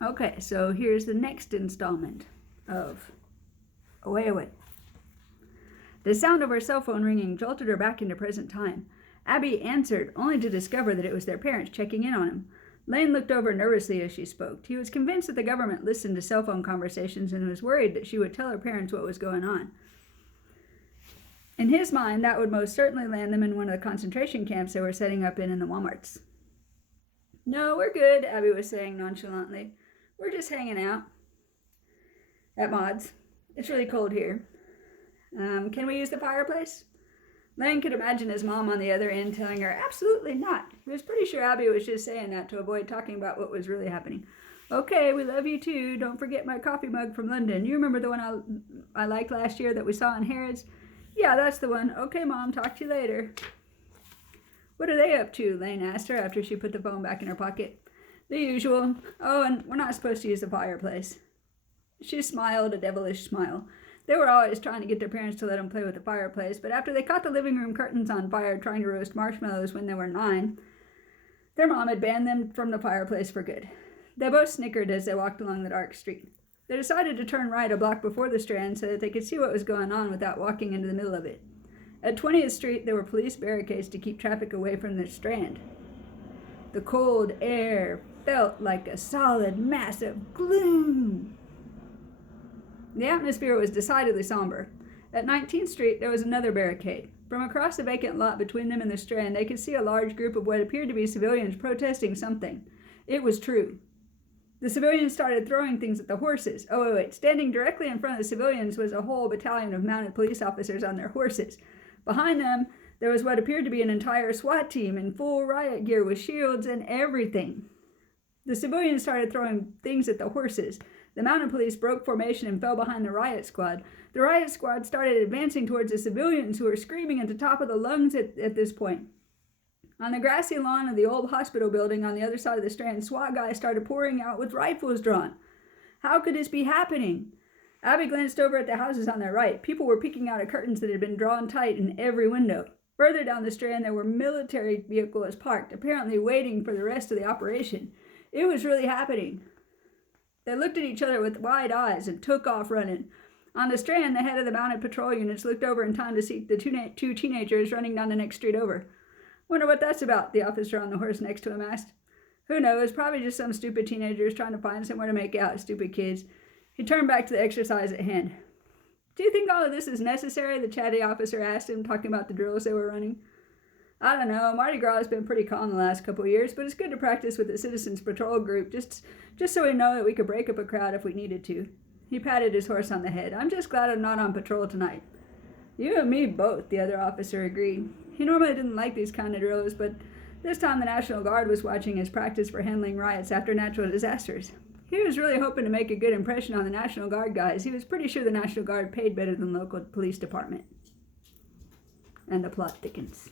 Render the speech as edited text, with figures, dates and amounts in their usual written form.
Okay, so here's the next installment of Away Away. The sound of her cell phone ringing jolted her back into present time. Abby answered, only to discover that it was their parents checking in on him. Lane looked over nervously as she spoke. He was convinced that the government listened to cell phone conversations and was worried that she would tell her parents what was going on. In his mind, that would most certainly land them in one of the concentration camps they were setting up in the Walmarts. "No, we're good," Abby was saying nonchalantly. "We're just hanging out at Maud's. It's really cold here. Can we use the fireplace?" Lane could imagine his mom on the other end telling her, "Absolutely not." He was pretty sure Abby was just saying that to avoid talking about what was really happening. "Okay, we love you too. Don't forget my coffee mug from London. You remember the one I liked last year that we saw in Harrods?" "Yeah, that's the one. Okay, Mom, talk to you later." "What are they up to?" Lane asked her after she put the phone back in her pocket. "The usual. Oh, and we're not supposed to use the fireplace." She smiled a devilish smile. They were always trying to get their parents to let them play with the fireplace, but after they caught the living room curtains on fire trying to roast marshmallows when they were 9, their mom had banned them from the fireplace for good. They both snickered as they walked along the dark street. They decided to turn right a block before the Strand so that they could see what was going on without walking into the middle of it. At 20th Street, there were police barricades to keep traffic away from the Strand. The cold air felt like a solid mass of gloom. The atmosphere was decidedly somber. At 19th Street, there was another barricade. From across the vacant lot between them and the Strand, they could see a large group of what appeared to be civilians protesting something. It was true. The civilians started throwing things at the horses. Wait. Standing directly in front of the civilians was a whole battalion of mounted police officers on their horses. Behind them, there was what appeared to be an entire SWAT team in full riot gear with shields and everything. The civilians started throwing things at the horses. The mounted police broke formation and fell behind the riot squad. The riot squad started advancing towards the civilians who were screaming at the top of the lungs at this point. On the grassy lawn of the old hospital building on the other side of the Strand, SWAT guys started pouring out with rifles drawn. How could this be happening? Abby glanced over at the houses on their right. People were peeking out of curtains that had been drawn tight in every window. Further down the Strand, there were military vehicles parked, apparently waiting for the rest of the operation. It was really happening. They looked at each other with wide eyes and took off running. On the Strand, the head of the mounted patrol units looked over in time to see the two teenagers running down the next street over. "Wonder what that's about," the officer on the horse next to him asked. "Who knows? Probably just some stupid teenagers trying to find somewhere to make out, stupid kids." He turned back to the exercise at hand. "Do you think all of this is necessary?" the chatty officer asked him, talking about the drills they were running. "I don't know. Mardi Gras has been pretty calm the last couple of years, but it's good to practice with the Citizens Patrol group, just so we know that we could break up a crowd if we needed to." He patted his horse on the head. "I'm just glad I'm not on patrol tonight." "You and me both," the other officer agreed. He normally didn't like these kind of drills, but this time the National Guard was watching his practice for handling riots after natural disasters. He was really hoping to make a good impression on the National Guard guys. He was pretty sure the National Guard paid better than the local police department. And the plot thickens.